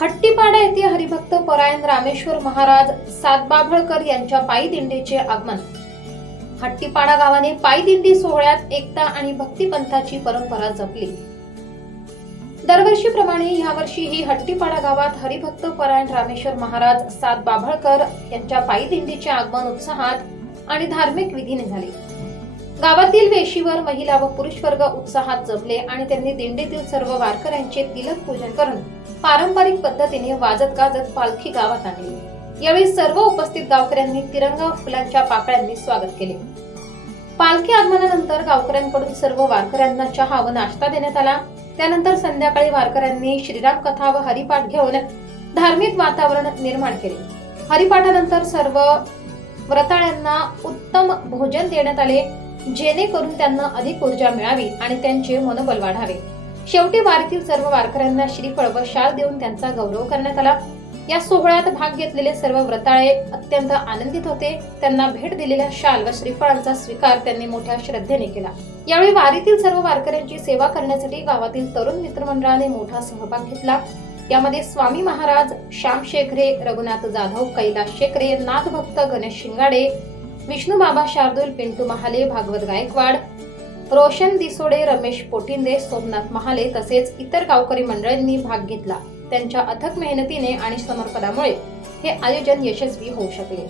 हट्टीपाडा येथे हरिभक्त परायण रामेश्वर महाराज सातबाभळकर यांच्या पायी दिंडीचे आगमन. हट्टीपाडा गावाने पायी दिंडी सोहळ्यात एकता आणि भक्तिपंथाची परंपरा जपली. दरवर्षीप्रमाणे यावर्षीही हट्टीपाडा गावात हरिभक्त परायण रामेश्वर महाराज सात बाभळकर यांच्या पायी दिंडीचे आगमन उत्साहात आणि धार्मिक विधीने झाले. गावातील वेशीवर महिला व पुरुष वर्ग उत्साहात जमले आणि त्यांनी दिंडीतील सर्व वारकऱ्यांचे तिलक पूजन करून पारंपरिक पद्धतीने वाजत गाजत पालखी गावात आणली. यावेळी सर्व उपस्थित गावकऱ्यांनी तिरंगा फुलांच्या पाकळ्यांनी स्वागत केले. पालखी आगमनानंतर गावकऱ्यांकडून सर्व वारकऱ्यांना चहा व नाश्ता देण्यात आला. त्यानंतर संध्याकाळी वारकऱ्यांनी श्रीराम कथा व हरिपाठ घेऊन धार्मिक वातावरण निर्माण केले. हरिपाठानंतर सर्व व्रताळ्यांना उत्तम भोजन देण्यात आले जेणेकरून त्यांना अधिक ऊर्जा मिळावी आणि त्यांचे मनोबल वाढावे. शेवटी वारीतील सर्व वारकऱ्यांना श्रीफळ व शाल देऊन त्यांचा गौरव करण्यात आला. या सोहळ्यात भाग घेतलेले सर्व व्रताळे अत्यंत आनंदित होते. त्यांना भेट दिलेल्या शाल व श्रीफळांचा स्वीकार त्यांनी मोठ्या श्रद्धेने केला. यावेळी वारीतील सर्व वारकऱ्यांची सेवा करण्यासाठी गावातील तरुण मित्रमंडळाने मोठा सहभाग घेतला. यामध्ये स्वामी महाराज श्याम शेखरे रघुनाथ जाधव कैलास शेखरे नाथभक्त गणेश शिंगाडे विष्णू बाबा शार्दूल पिंटू महाले भागवत गायकवाड रोशन दिसोडे रमेश पोटिंदे सोमनाथ महाले तसेच इतर गावकरी मंडळांनी भाग घेतला. त्यांच्या अथक मेहनतीने आणि समर्पणामुळे हे आयोजन यशस्वी होऊ शकले.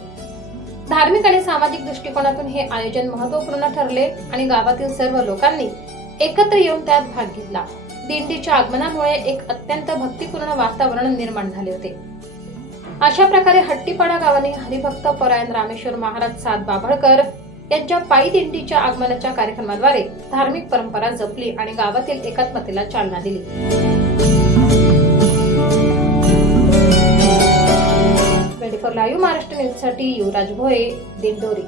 धार्मिक आणि सामाजिक दृष्टिकोनातून हे आयोजन महत्त्वपूर्ण ठरले आणि गावातील सर्व लोकांनी एकत्र येऊन त्यात भाग घेतला. दिंडीच्या आगमनामुळे एक अत्यंत भक्तिपूर्ण वातावरण निर्माण झाले होते. अशा प्रकारे हट्टीपाडा गावाने हरिभक्त परायण रामेश्वर महाराज सात बाभळकर यांच्या पायी दिंडीच्या आगमनाच्या कार्यक्रमाद्वारे धार्मिक परंपरा जपली आणि गावातील एकात्मतेला चालना दिली. न्यूजसाठी युवराज भोये दिंडोरी